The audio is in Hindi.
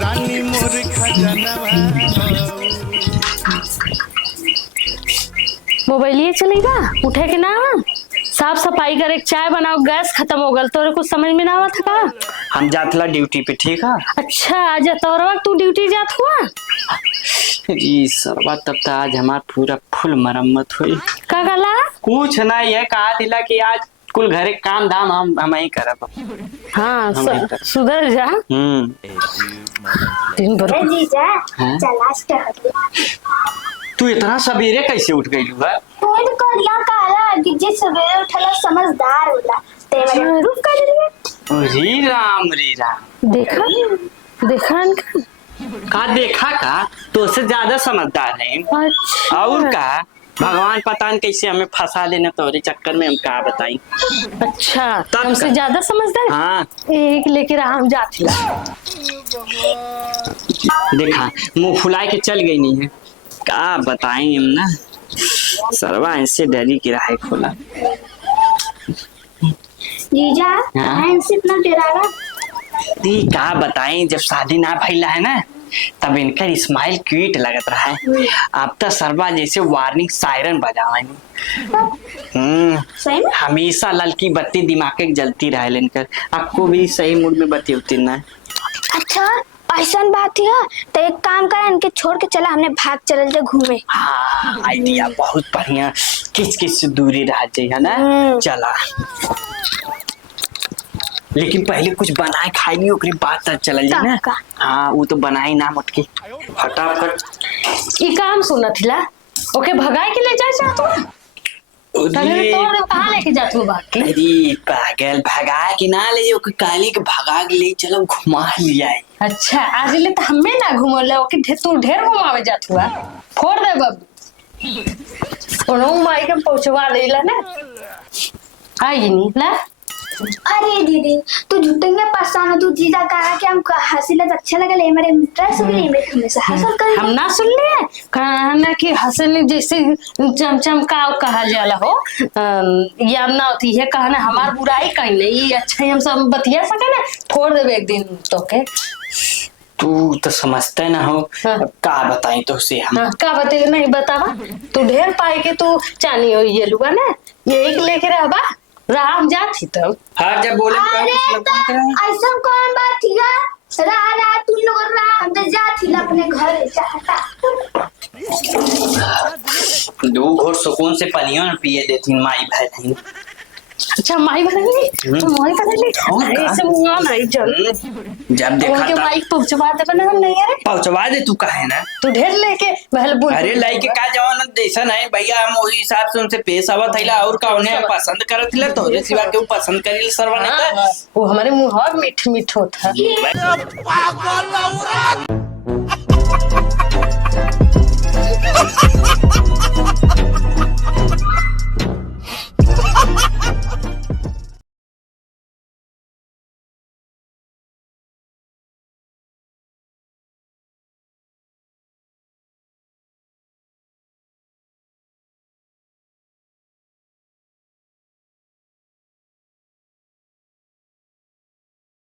रानी मोर खजनवा। मोबाइल चलेगा उठे के ना साफ सफाई करे चाय बनाओ गैस खत्म हो गल तोरे कुछ समझ में ना आवा था का। हम जातला ड्यूटी पे ठीक है। अच्छा आज तोरवा तू ड्यूटी जात हुआ जी सरवा तब तो आज हमार पूरा फुल मरम्मत हुई। का गला कुछ ना ये कहा दिला कि आज कुल घरे काम धाम हम ही करब। हाँ सुधर जा। दिन भर जीजा चलाश कर तू इतना सवेरे कैसे उठ गई लू है? तो करिया काला जे सवेरे उठला समझदार होला ते मैंने रूप कर लिया। री राम देखा देखा इनका का देखा का तो से ज्यादा समझदार है। अच्छा और का भगवान पता नहीं कैसे हमें फंसा लेना तोरे चक्कर में हम का बताई। अच्छा तब हमसे का? ज्यादा समझदार। हाँ एक लेके आम जातिला देखा मुंह फुला के चल गई नहीं है का बताएं हम ना सरवा ऐसे डरी की राह खोला। जीजा हाँ? हमसे इतना डरावा दी का बताएं जब शादी ना भइला है ना तब इनका स्माइल क्यूट लगत रहा है। अब तो सरवा जैसे वार्निंग सायरन बजावानी। सही में हमेशा ललकी बत्ती दिमाग के जलती रहे इनकर। आपको भी सही मूड में बत्ती उतरना है। अच्छा ऐसा बात है तो एक काम कर इनके छोड़ के चला हमने भाग चल जाए घूमे। हाँ आइडिया बहुत बढ़िया। किस किस से दूरी रह जाए है ना। चला लेकिन पहले कुछ बनाए खाई ओकरे बाद तक चल जाए ना। हाँ वो तो बनाई ना मुटकी फटाफट। ये काम सुना थिला ओके भगाए के ले जाए चाहतो तने तोड़ कहां लेके जात हो भाग के। अरे पागल भगा के ना ले ओके काली के भगा के ले चलो घुमा लिया है। अच्छा आज ले तो हमें ना घुमले ओके तू ढेर घुमावे जात हुआ फोड़ दे बब कोनो माई के पहुंचवा लेला ना आई नहीं ना। अरे दीदी तू झूठे में परेशान हो। तू जीजा कहा कि हम हंसीला तो अच्छा लगा ले मेरे मित्र से भी मेरे हमेशा हंसल कर हम ना सुन ले कहना कि हंसने जैसे चमचम का कहा जाला हो या ना होती है कहना हमार बुराई कहीं नहीं अच्छा हम सब बतिया सके ना फोड़ देवे एक दिन तो के। तू तो समझते ना हो। हाँ। का बताई तो से हम का बते नहीं बतावा तू ढेर पाए के तू चानी हो ये लुआ ना ये एक लेके रहबा राम जाती तब। हाँ जब बोले अरे ऐसा कौन बात थी रा तू लोग राम दे जाती अपने घर चाहता। दो घोर सुकून से पनिया पिए देती माई बहन। अच्छा माई बनाई तो माई बनाई ऐसे मुंह नहीं चल जब देखा उनके माइक पहुंचवा दे बना नहीं है पहुंचवा दे तू कहे ना तू ढेर लेके महल बोल। अरे लाइक का जवान जैसा नहीं भैया हम वही हिसाब से उनसे पेश आवत थैला और का उन्हें पसंद करत थैला तो सिवा के वो पसंद करिल सरवा नेता वो हमारे मुंह और मीठ मीठ होता पागल